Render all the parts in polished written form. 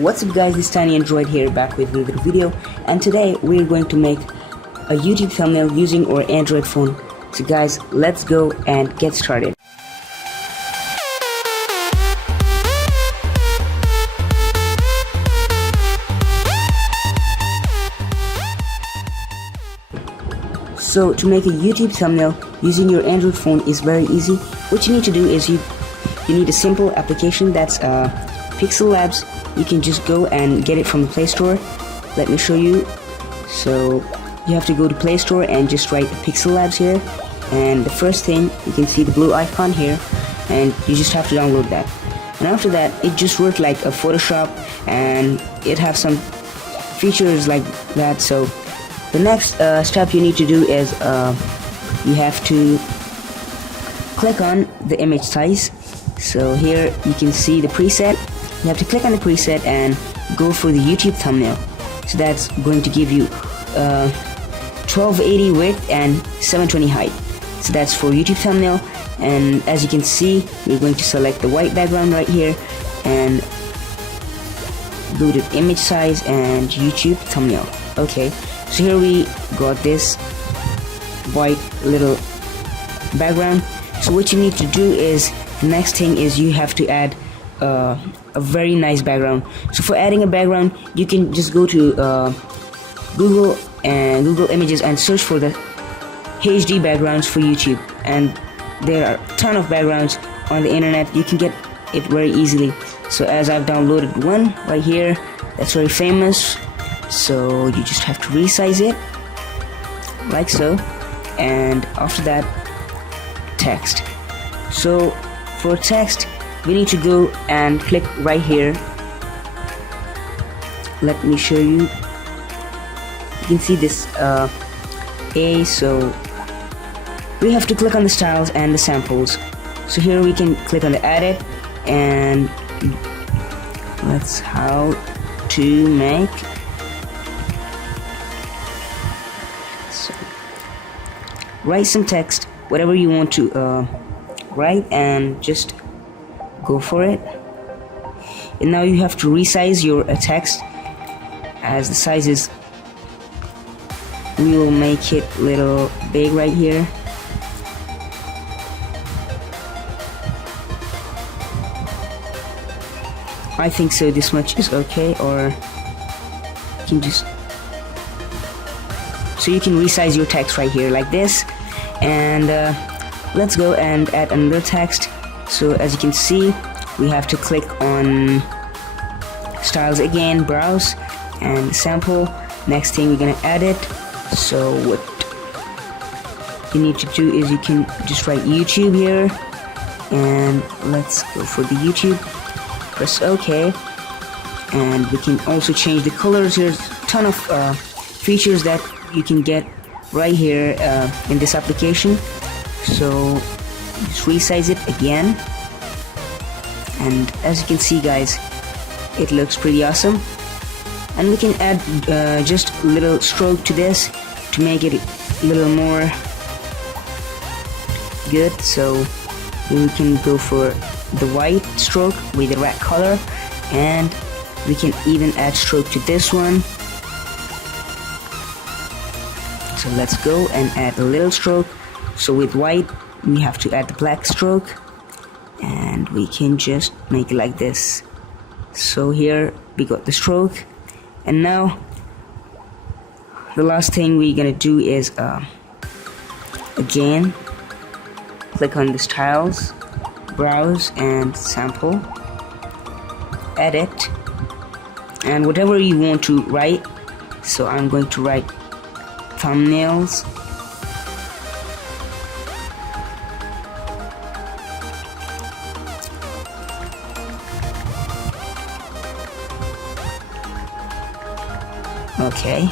What's up guys, this is Tiny Android here, back with another video, and today we're going to make a YouTube thumbnail using our Android phone. So guys, let's go and get started. So to make a YouTube thumbnail using your Android phone is very easy. What you need to do is you need a simple application that's Pixel Labs. You can just go and get it from the Play Store. Let me show you. So you have to go to Play Store and just write Pixel Labs here, and the first thing you can see the blue icon here, and you just have to download that. And after that, it just works like a Photoshop, and it has some features like that. So the next step you need to do is you have to click on the image size. So here you can see the preset. You have to click on the preset and go for the YouTube thumbnail. So that's going to give you 1280 width and 720 height. So that's for YouTube thumbnail. And as you can see, we're going to select the white background right here and go to image size and YouTube thumbnail. Okay, so here we got this white little background. So what you need to do is, the next thing is you have to add a very nice background. So for adding a background, you can just go to Google Images and search for the HD backgrounds for YouTube, and there are a ton of backgrounds on the internet. You can get it very easily. So as I've downloaded one right here that's very famous, so you just have to resize it like so, and after that, text. So for text, we need to go and click right here. Let me show you. You can see this A, so we have to click on the styles and the samples. So here we can click on the edit, and that's how to make. So write some text, whatever you want to write, and just go for it. And now you have to resize your text, as the sizes, we will make it a little big right here. I think so this much is okay, or you can just, so you can resize your text right here like this. And let's go and add another text. So as you can see, we have to click on styles again, browse, and sample. Next thing we're gonna add it. So what you need to do is you can just write YouTube here, and let's go for the YouTube. Press OK, and we can also change the colors. There's a ton of features that you can get right here in this application. So just resize it again, and as you can see guys, it looks pretty awesome. And we can add just a little stroke to this to make it a little more good. So we can go for the white stroke with the red color, and we can even add stroke to this one. So let's go and add a little stroke. So with white, we have to add the black stroke, and we can just make it like this. So here we got the stroke, and now the last thing we're gonna do is again click on the styles, browse, and sample, edit, and whatever you want to write. So I'm going to write thumbnails. Okay,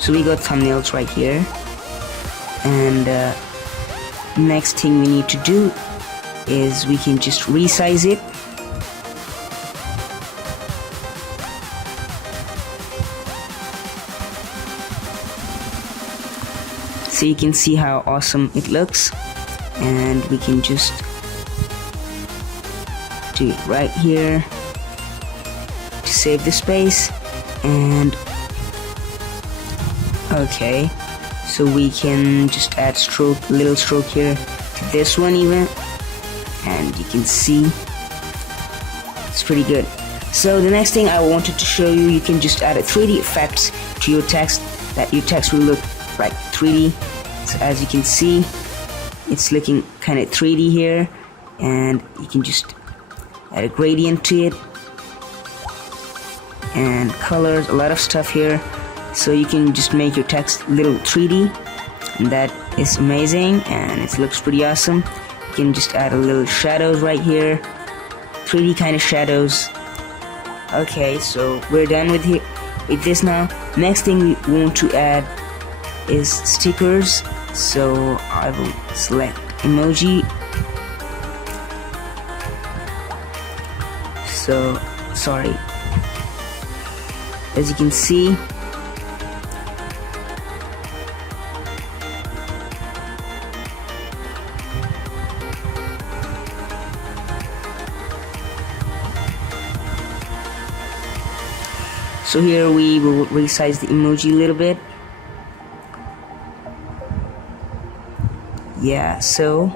so we got thumbnails right here, and next thing we need to do is we can just resize it. So you can see how awesome it looks, and we can just do it right here. save the space, and okay, so we can just add little stroke here to this one even, and you can see it's pretty good. So the next thing I wanted to show you, you can just add a 3D effects to your text, that your text will look like 3D. So as you can see, it's looking kind of 3D here, and you can just add a gradient to it and colors, a lot of stuff here, so you can just make your text little 3D, and that is amazing and it looks pretty awesome. You can just add a little shadows right here, 3D kind of shadows. Okay, so we're done with this now. Next thing we want to add is stickers, so I will select emoji. So sorry, as you can see, so here we will resize the emoji a little bit. Yeah, so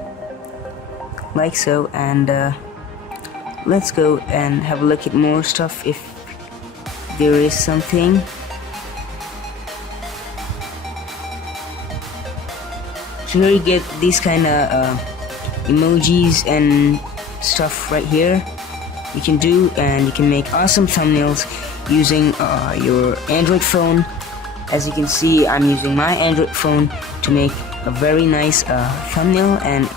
like so, and let's go and have a look at more stuff if there is something. So here you get these kind of emojis and stuff right here you can do, and you can make awesome thumbnails using your Android phone. As you can see, I'm using my Android phone to make a very nice thumbnail, and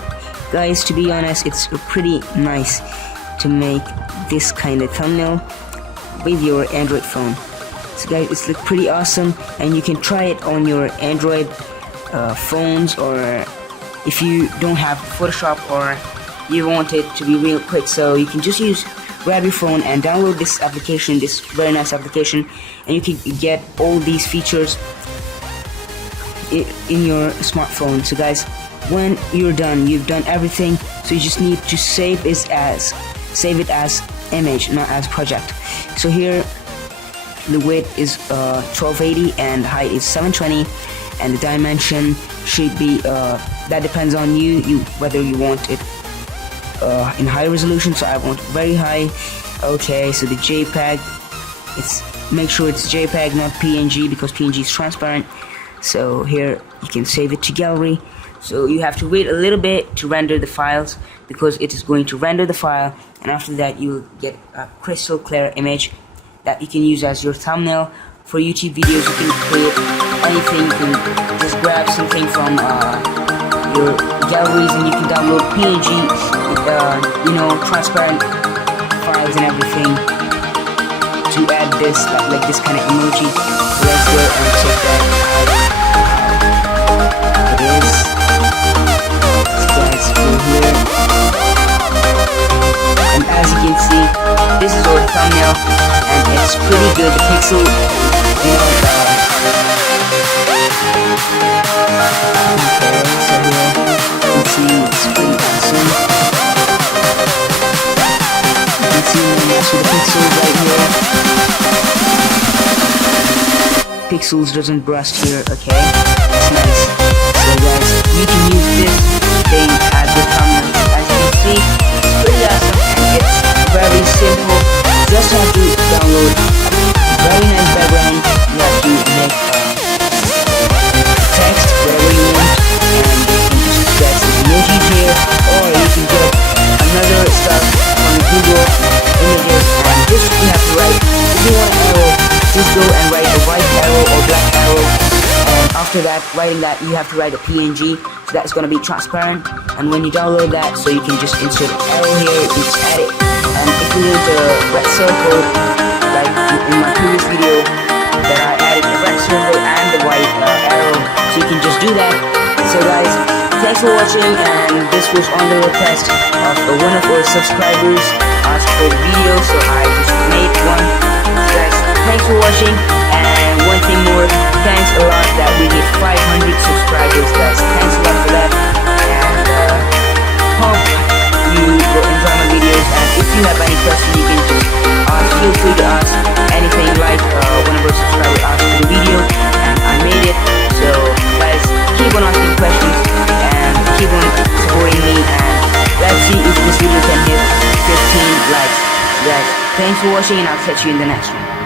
guys, to be honest, it's pretty nice to make this kind of thumbnail with your Android phone. So guys, it's look pretty awesome, and you can try it on your Android phones, or if you don't have Photoshop or you want it to be real quick, so you can just grab your phone and download this application, this very nice application, and you can get all these features in your smartphone. So guys, when you're done, you've done everything, so you just need to save it as image, not as project. So here the width is 1280 and height is 720, and the dimension should be that depends on you whether you want it in high resolution, so I want very high. Okay, so the JPEG, make sure it's JPEG, not PNG, because PNG is transparent. So here you can save it to gallery. So you have to wait a little bit to render the files, because it is going to render the file, and after that you'll get a crystal clear image that you can use as your thumbnail. For YouTube videos, you can create anything. You can just grab something from your galleries, and you can download PNG, transparent files and everything to add this, like this kind of emoji. So let's go and check that out. It is. So guys, go here, and as you can see, this is our thumbnail, and it's pretty good. The pixel, okay, so here you can see it's pretty awesome. You can see the pixels right here. Pixels doesn't burst here, okay? That's nice. So guys, you can use this thing as the thumbnail. As you can see, it's pretty awesome, and it's very simple. You just have to download a very nice background. You have to make text wherever you want, and you can just get some emojis here, or you can get another stuff on Google Images, and just you have to write, if you want an arrow, just go and write a white arrow or black arrow, and after that, writing that, you have to write a PNG, so that's going to be transparent. And when you download that, so you can just insert an arrow here, you just add it, and if you want a red circle, like in my previous video that I added the red circle and the white arrow, so you can just do that. So guys, thanks for watching, and this was on the request of one of our subscribers asked for the video, so I just made one. So guys, thanks for watching, and one thing more, thanks a lot that we hit 500 subscribers, guys. Thanks a lot for that, and hope you will enjoy my videos, and if you have any questions, you can just feel free to ask. Guys, thanks for watching and I'll catch you in the next one.